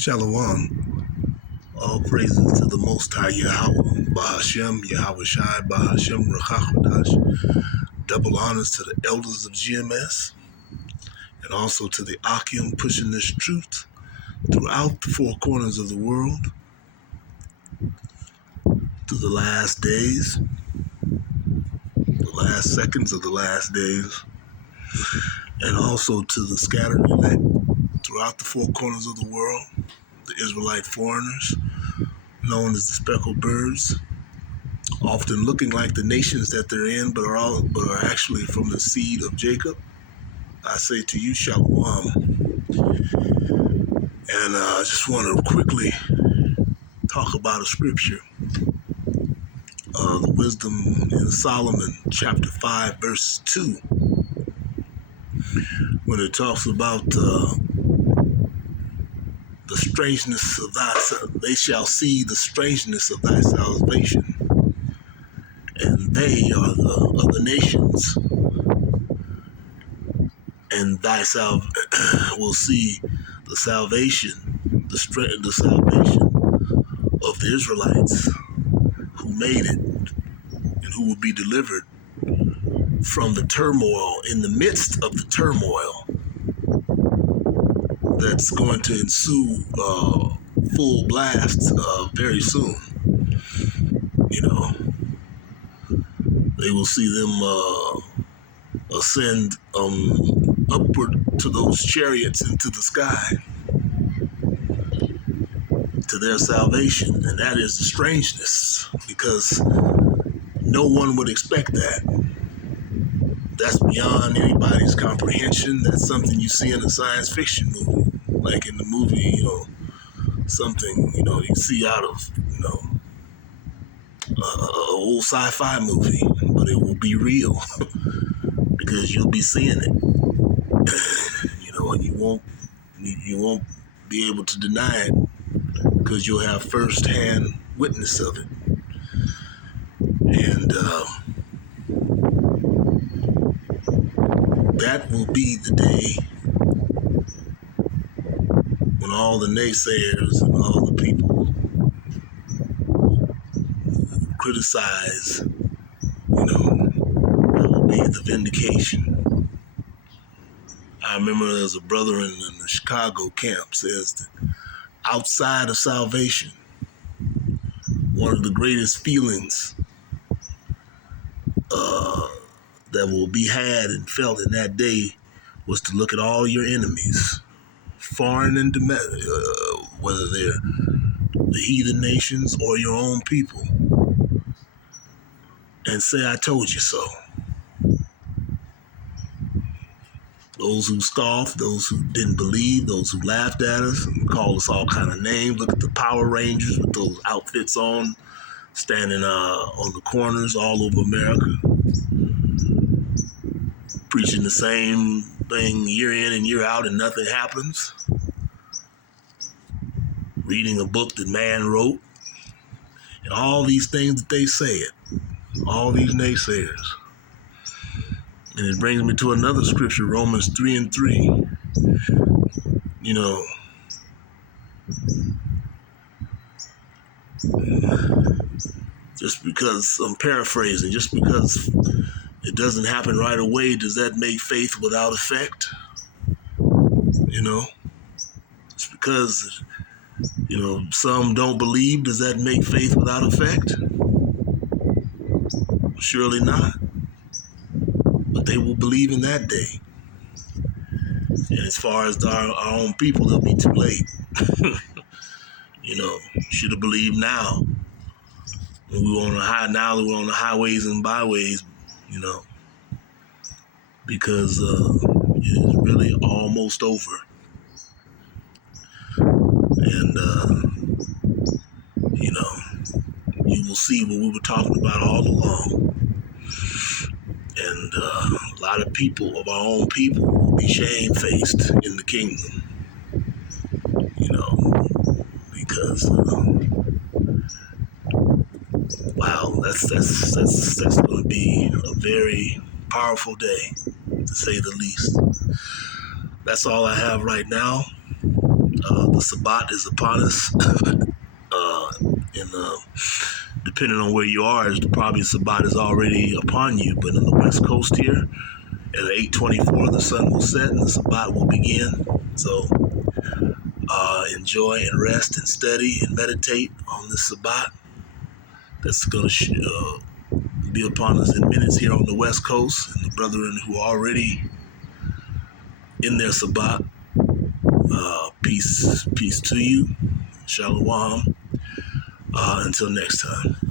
Shalom. All praises to the Most High Yahweh, Bahashem, Yahweh Shai, Bahashem, Rachakodash. Double honors to the elders of GMS and also to the Akim pushing this truth throughout the four corners of the world through the last days, the last seconds of the last days, and also to the scattered elect throughout the four corners of the world, the Israelite foreigners, known as the speckled birds, often looking like the nations that they're in, but are actually from the seed of Jacob. I say to you, Shalom. And I just want to quickly talk about a scripture, the wisdom in Solomon, chapter 5, verse 2, when it talks about the strangeness of they shall see the strangeness of thy salvation, and they are the other nations, and will see the salvation, the salvation of the Israelites who made it and who will be delivered from the turmoil, in the midst of the turmoil that's going to ensue full blast very soon. You know, they will see them ascend upward to those chariots into the sky to their salvation, and that is the strangeness, because no one would expect that. That's beyond anybody's comprehension. That's something you see in a science fiction movie, like in the movie, something, you see out of, a old sci-fi movie, but it will be real because you'll be seeing it, and you won't be able to deny it because you'll have first-hand witness of it. And that will be the day when all the naysayers and all the people who criticize, that will be the vindication. I remember there's a brother in the Chicago camp says that outside of salvation, one of the greatest feelings that will be had and felt in that day was to look at all your enemies, foreign and domestic, whether they're the heathen nations or your own people, and say, I told you so. Those who scoffed, those who didn't believe, those who laughed at us and called us all kind of names. Look at the Power Rangers with those outfits on, standing on the corners all over America, preaching the same thing year in and year out, and nothing happens. Reading a book that man wrote, and all these things that they say all these naysayers. And it brings me to another scripture, Romans 3:3. Just because, I'm paraphrasing, just because it doesn't happen right away, does that make faith without effect? Just because, some don't believe, does that make faith without effect? Surely not. But they will believe in that day. And as far as our own people, they'll be too late. Should have believed now. When we were on we're on the highways and byways, because it is really almost over. And, you will see what we were talking about all along. And a lot of people, of our own people, will be shamefaced in the kingdom, because wow, that's going to be a very powerful day, to say the least. That's all I have right now. The Sabbath is upon us. And depending on where you are, probably Sabbath is already upon you. But in the West Coast here, at 8:24, the sun will set and the Sabbath will begin. So enjoy and rest and study and meditate on this Sabbath that's going to be upon us in minutes here on the West Coast. And the brethren who are already in their Sabbath, peace to you. Shalom. Until next time.